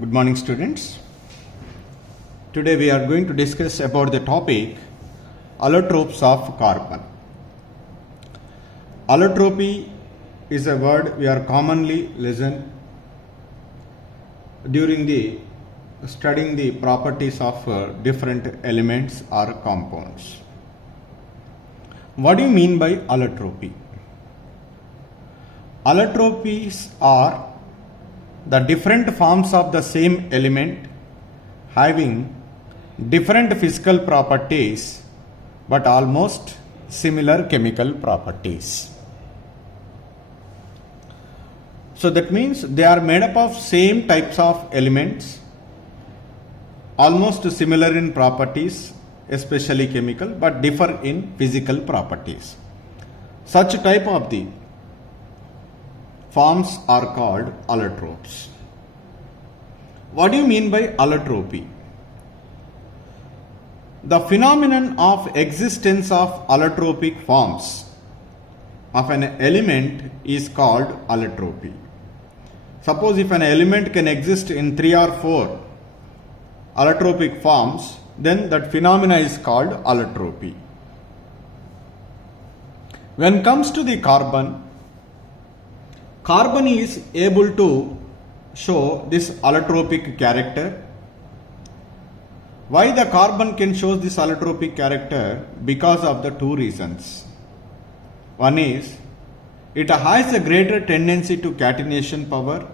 Good morning, students. Today we are going to discuss about the topic allotropes of carbon. Allotropy is a word we are commonly listen during the studying the properties of different elements or compounds. What do you mean by allotropy? Allotropies are the different forms of the same element having different physical properties but almost similar chemical properties. So that means they are made up of same types of elements, almost similar in properties, especially chemical, but differ in physical properties. Such type of the forms are called allotropes. What do you mean by allotropy? The phenomenon of existence of allotropic forms of an element is called allotropy. Suppose if an element can exist in 3 or 4 allotropic forms, then that phenomena is called allotropy. When it comes to the carbon is able to show this allotropic character. Why the carbon can show this allotropic character? Because of the two reasons. One is, it has a greater tendency to catenation power,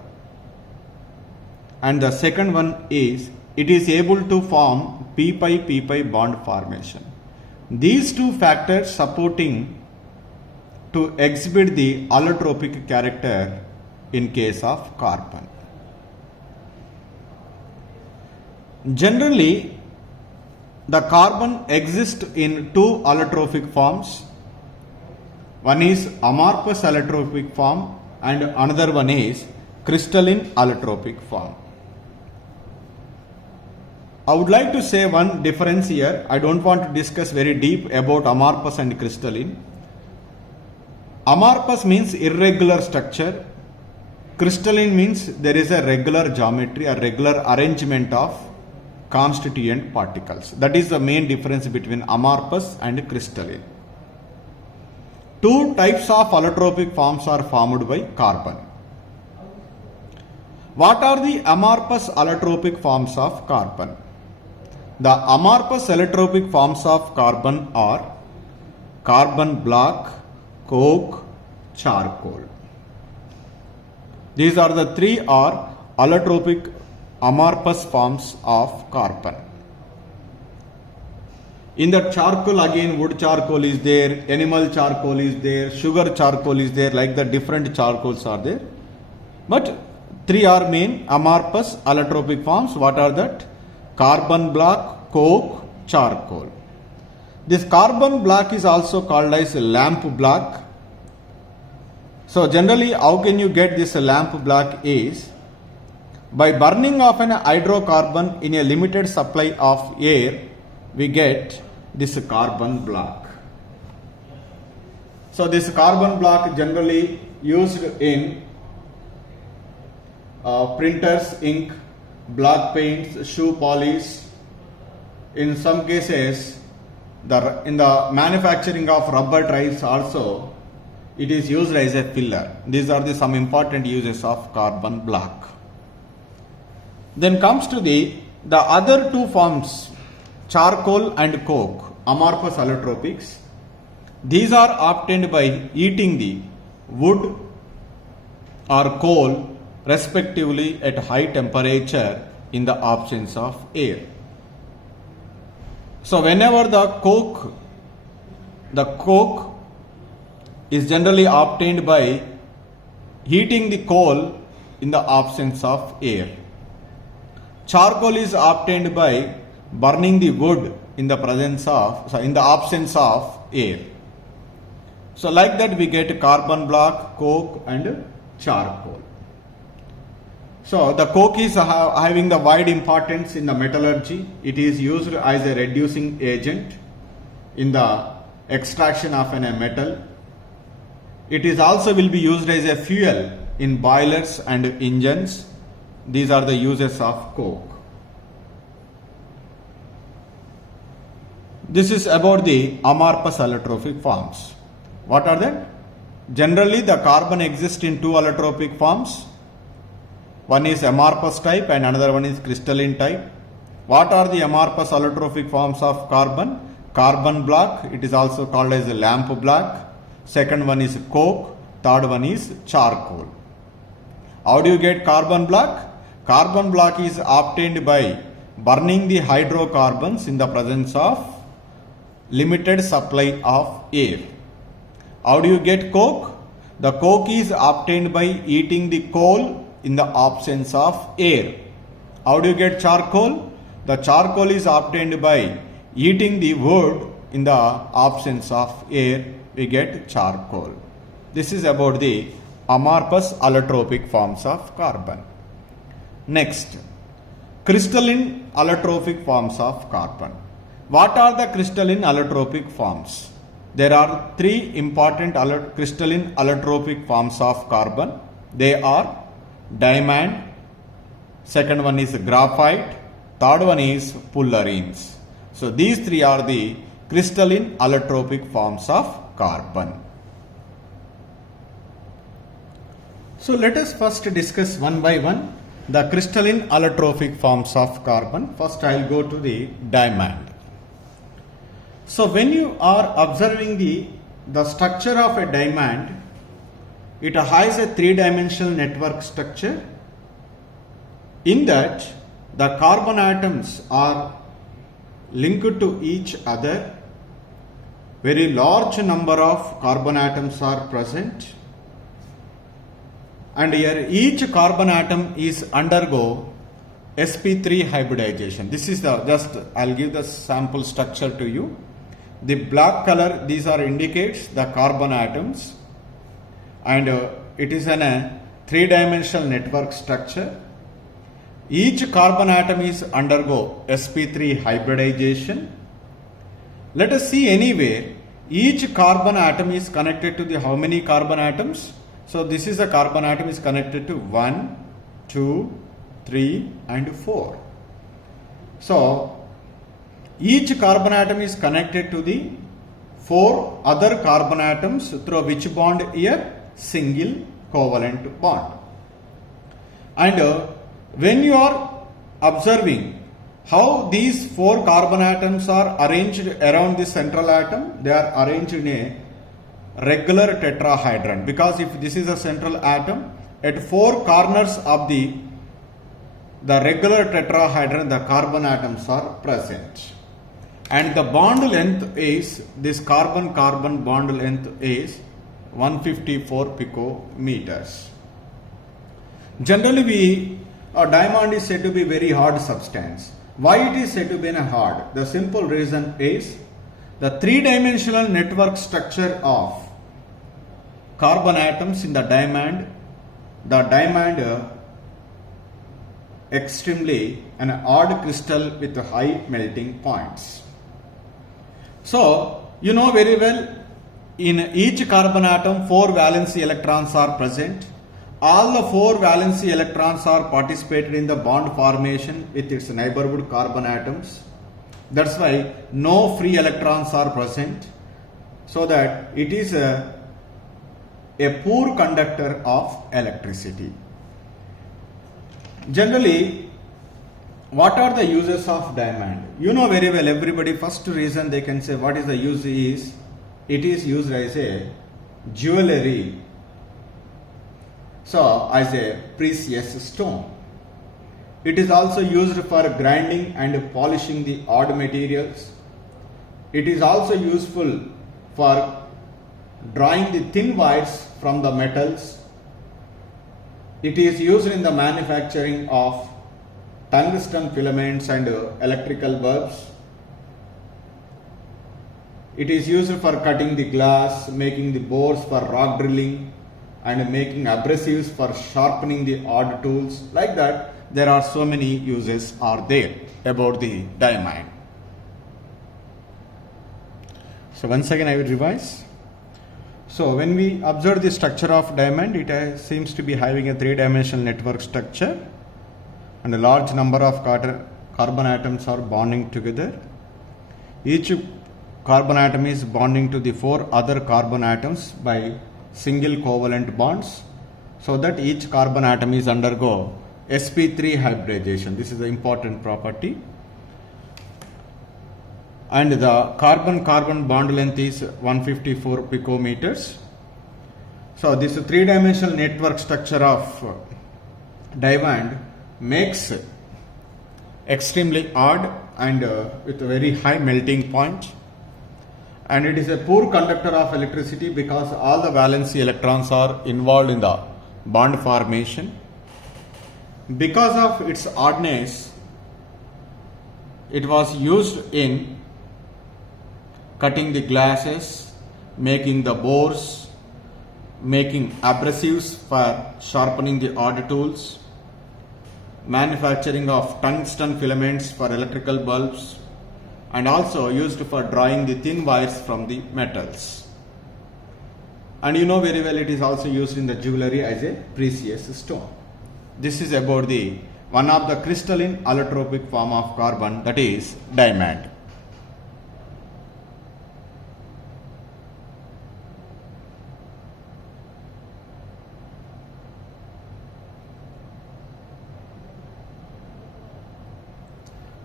and the second one is, it is able to form p-pi bond formation. These two factors supporting to exhibit the allotropic character in case of carbon. Generally, the carbon exists in two allotropic forms. One is amorphous allotropic form and another one is crystalline allotropic form. I would like to say one difference here. I don't want to discuss very deep about amorphous and crystalline. Amorphous means irregular structure. Crystalline means there is a regular geometry, a regular arrangement of constituent particles. That is the main difference between amorphous and crystalline. Two types of allotropic forms are formed by carbon. What are the amorphous allotropic forms of carbon? The amorphous allotropic forms of carbon are carbon black, coke, charcoal. These are the three allotropic amorphous forms of carbon. In the charcoal, again wood charcoal is there, animal charcoal is there, sugar charcoal is there, like the different charcoals are there. But three are main amorphous allotropic forms. What are that? Carbon black, coke, charcoal. This carbon black is also called as lamp black. So generally, how can you get this lamp black is by burning of an hydrocarbon in a limited supply of air, we get this carbon black. So this carbon black generally used in printers, ink, black paints, shoe polish. In some cases, in the manufacturing of rubber tiles also, it is used as a filler. These are some important uses of carbon black. Then comes to the other two forms, charcoal and coke, amorphous allotropics. These are obtained by heating the wood or coal respectively at high temperature in the absence of air. So whenever the coke is generally obtained by heating the coal in the absence of air. Charcoal is obtained by burning the wood in the absence of air. So like that we get carbon black, coke and charcoal. So the coke is having the wide importance in the metallurgy. It is used as a reducing agent in the extraction of a metal. It is also will be used as a fuel in boilers and engines. These are the uses of coke. This is about the amorphous allotropic forms. What are they? Generally, the carbon exists in two allotropic forms. One is amorphous type and another one is crystalline type. What are the amorphous allotropic forms of carbon? Carbon black, it is also called as lamp black. Second one is coke. Third one is charcoal. How do you get carbon black? Carbon black is obtained by burning the hydrocarbons in the presence of limited supply of air. How do you get coke? The coke is obtained by eating the coal in the absence of air. How do you get charcoal? The charcoal is obtained by eating the wood in the absence of air. We get charcoal. This is about the amorphous allotropic forms of carbon. Next, crystalline allotropic forms of carbon. What are the crystalline allotropic forms? There are three important crystalline allotropic forms of carbon. They are diamond, second one is graphite, third one is fullerenes. So these three are the crystalline allotropic forms of carbon. So let us first discuss one by one the crystalline allotropic forms of carbon. First I will go to the diamond. So when you are observing the structure of a diamond, it has a three-dimensional network structure. In that, the carbon atoms are linked to each other. Very large number of carbon atoms are present. And here each carbon atom is undergo sp3 hybridization. This is I'll give the sample structure to you. The black color, these are indicates the carbon atoms, and it is a three-dimensional network structure. Each carbon atom is undergo sp3 hybridization. Let us see anywhere, each carbon atom is connected to the how many carbon atoms? So this is a carbon atom is connected to 1, 2, 3 and 4. So each carbon atom is connected to the 4 other carbon atoms through which bond? Here single covalent bond. And when you are observing how these 4 carbon atoms are arranged around the central atom, they are arranged in a regular tetrahedron, because if this is a central atom, at 4 corners of the regular tetrahedron the carbon atoms are present, and the bond length is, this carbon-carbon bond length is 154 picometers. Generally a diamond is said to be very hard substance. Why it is said to be hard? The simple reason is the three-dimensional network structure of carbon atoms in the diamond. The diamond extremely an odd crystal with high melting points. So you know very well, in each carbon atom 4 valency electrons are present. All the 4 valency electrons are participated in the bond formation with its neighborhood carbon atoms. That's why no free electrons are present, so that it is a poor conductor of electricity. Generally, what are the uses of diamond? You know very well, everybody, first reason they can say what is the use is, it is used as a jewelry, so as a precious stone. It is also used for grinding and polishing the odd materials. It is also useful for drawing the thin wires from the metals. It is used in the manufacturing of tungsten filaments and electrical bulbs. It is used for cutting the glass, making the bores for rock drilling, and making abrasives for sharpening the odd tools. Like that, there are so many uses are there about the diamond. So once again I will revise. So when we observe the structure of diamond, it seems to be having a three-dimensional network structure. and a large number of carbon atoms are bonding together. Each carbon atom is bonding to the 4 other carbon atoms by single covalent bonds, so that each carbon atom is undergo sp3 hybridization. This is the important property. And the carbon-carbon bond length is 154 picometers. So this three-dimensional network structure of diamond makes extremely odd and with a very high melting point. And it is a poor conductor of electricity because all the valency electrons are involved in the bond formation. Because of its oddness, it was used in cutting the glasses, making the bores, making abrasives for sharpening the odd tools, manufacturing of tungsten filaments for electrical bulbs, and also used for drawing the thin wires from the metals. And you know very well it is also used in the jewelry as a precious stone. This is about the one of the crystalline allotropic form of carbon, that is diamond.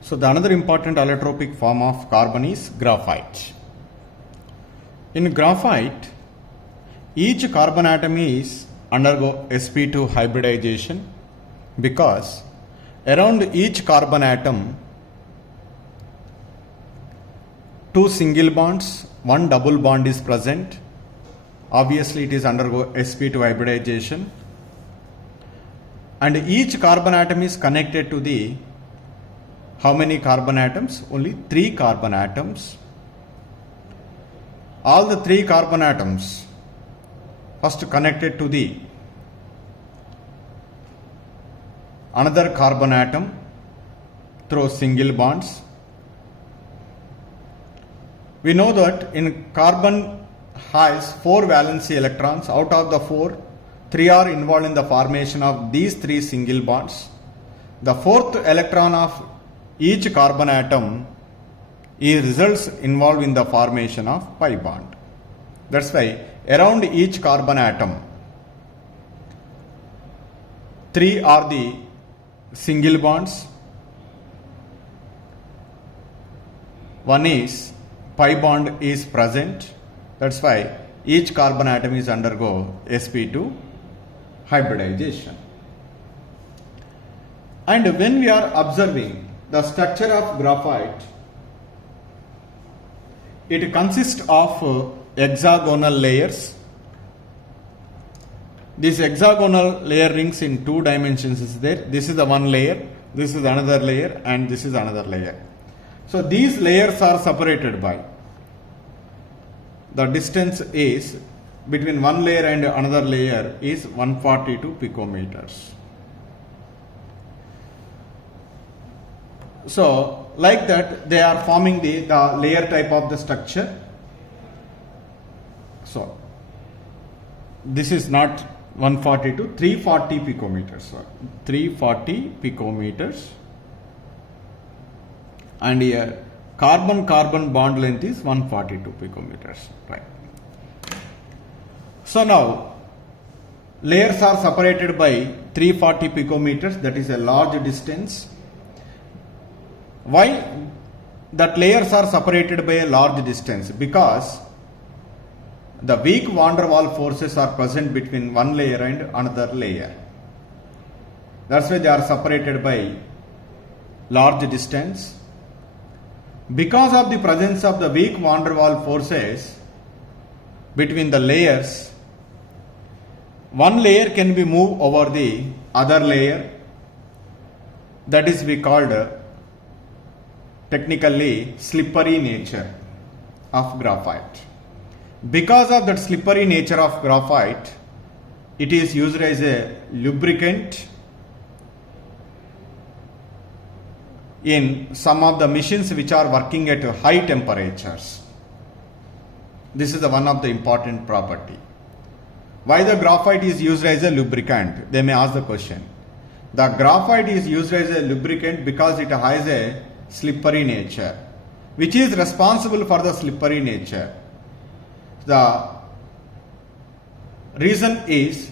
So the another important allotropic form of carbon is graphite. In graphite, each carbon atom is undergo sp2 hybridization because around each carbon atom 2 single bonds, 1 double bond is present. Obviously it is undergo sp2 hybridization, and each carbon atom is connected to the how many carbon atoms? Only 3 carbon atoms. All the 3 carbon atoms first connected to the another carbon atom through single bonds. We know that in carbon has 4 valency electrons. Out of the 4, 3 are involved in the formation of these 3 single bonds. The 4th electron of each carbon atom results involved in the formation of pi bond. That's why around each carbon atom 3 are the single bonds, 1 is pi bond is present. That's why each carbon atom is undergo sp2 hybridization. And when we are observing the structure of graphite, it consists of hexagonal layers. This hexagonal layer rings in 2 dimensions is there. This is the one layer, this is another layer, and this is another layer. So these layers are separated by the distance is between one layer and another layer is 142 picometers. So like that they are forming the layer type of the structure. So this is not 142, 340 picometers. So 340 picometers, and here carbon-carbon bond length is 142 picometers. Right. So now layers are separated by 340 picometers. That is a large distance. Why that layers are separated by a large distance? Because the weak van der Waals forces are present between one layer and another layer. That's why they are separated by large distance. Because of the presence of the weak van der Waals forces between the layers, one layer can be moved over the other layer. That is we called technically slippery nature of graphite. Because of that slippery nature of graphite, it is used as a lubricant in some of the machines which are working at high temperatures. This is the one of the important property. Why the graphite is used as a lubricant? They may ask the question. The graphite is used as a lubricant because it has a slippery nature. Which is responsible for the slippery nature? The reason is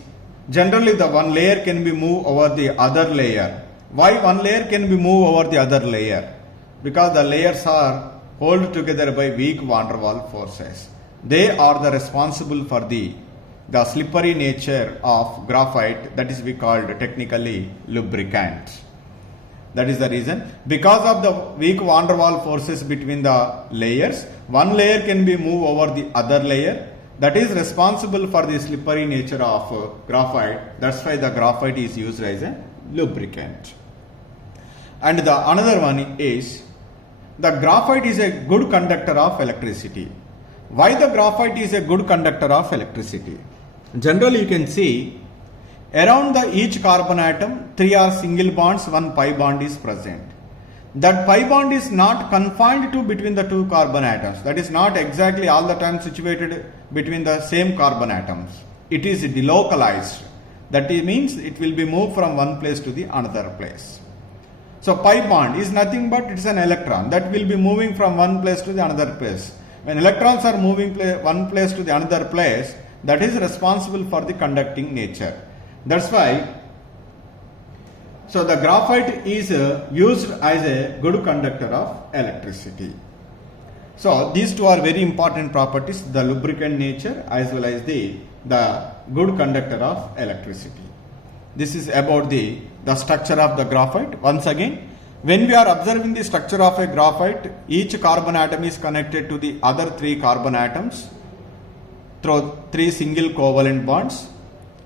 generally the one layer can be moved over the other layer. Why one layer can be moved over the other layer? Because the layers are held together by weak van der Waals forces. They are the responsible for the slippery nature of graphite, that is we called technically lubricant. That is the reason. Because of the weak van der Waals forces between the layers, one layer can be moved over the other layer. That is responsible for the slippery nature of graphite. That's why the graphite is used as a lubricant. And the another one is the graphite is a good conductor of electricity. Why the graphite is a good conductor of electricity? Generally you can see around each carbon atom 3 are single bonds, 1 pi bond is present. That pi bond is not confined to between the 2 carbon atoms. That is not exactly all the time situated between the same carbon atoms. It is delocalized. That means it will be moved from one place to the another place. So pi bond is nothing but it's an electron that will be moving from one place to the another place. When electrons are moving one place to the another place, that is responsible for the conducting nature. That's why so the graphite is used as a good conductor of electricity. So these two are very important properties, the lubricant nature as well as the good conductor of electricity. This is about the structure of the graphite. Once again, when we are observing the structure of a graphite, each carbon atom is connected to the other 3 carbon atoms through 3 single covalent bonds,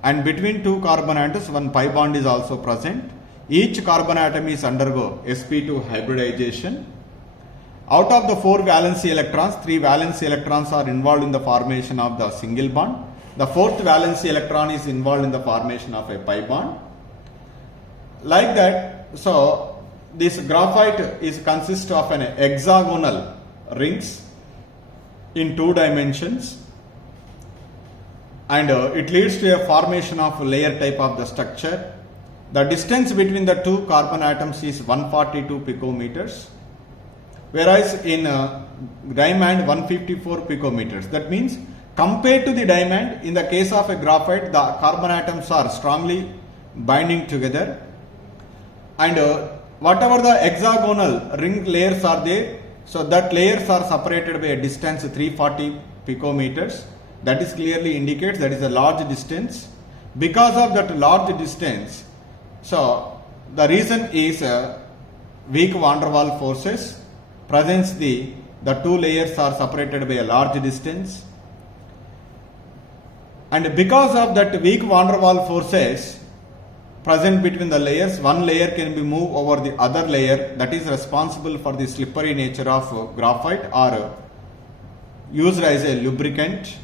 and between 2 carbon atoms 1 pi bond is also present. Each carbon atom is undergo sp2 hybridization. Out of the 4 valency electrons, 3 valency electrons are involved in the formation of the single bond. The 4th valency electron is involved in the formation of a pi bond. Like that, so this graphite consists of an hexagonal rings in 2 dimensions, and it leads to a formation of layer type of the structure. The distance between the 2 carbon atoms is 142 picometers, whereas in diamond 154 picometers. That means compared to the diamond, in the case of a graphite, the carbon atoms are strongly binding together, and whatever the hexagonal ring layers are there, so that layers are separated by a distance 340 picometers. That is clearly indicates that is a large distance. Because of that large distance, so the reason is weak van der Waals forces presents the 2 layers are separated by a large distance, and because of that weak van der Waals forces present between the layers, one layer can be moved over the other layer. That is responsible for the slippery nature of graphite, or used as a lubricant.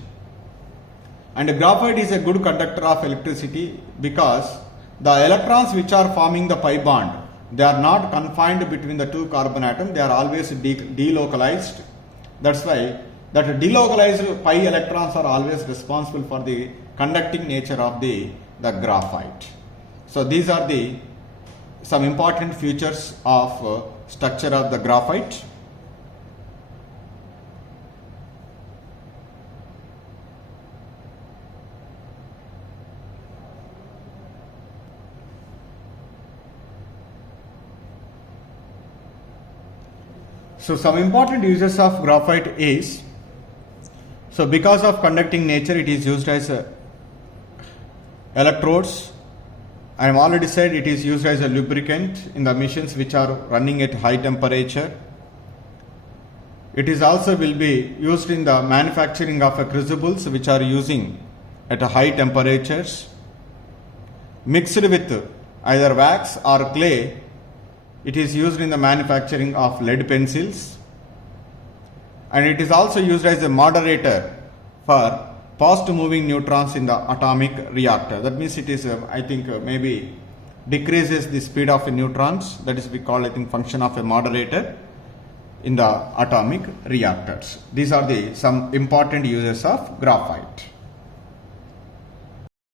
And graphite is a good conductor of electricity because the electrons which are forming the pi bond, they are not confined between the 2 carbon atoms, they are always delocalized. That's why that delocalized pi electrons are always responsible for the conducting nature of the graphite. So these are some important features of structure of the graphite. So some important uses of graphite is, so because of conducting nature, it is used as electrodes. I have already said it is used as a lubricant in the machines which are running at high temperature. It is also will be used in the manufacturing of crucibles which are using at high temperatures. Mixed with either wax or clay, it is used in the manufacturing of lead pencils, and it is also used as a moderator for fast moving neutrons in the atomic reactor. That means it is I think maybe decreases the speed of neutrons. That is we call function of a moderator in the atomic reactors. These are some important uses of graphite.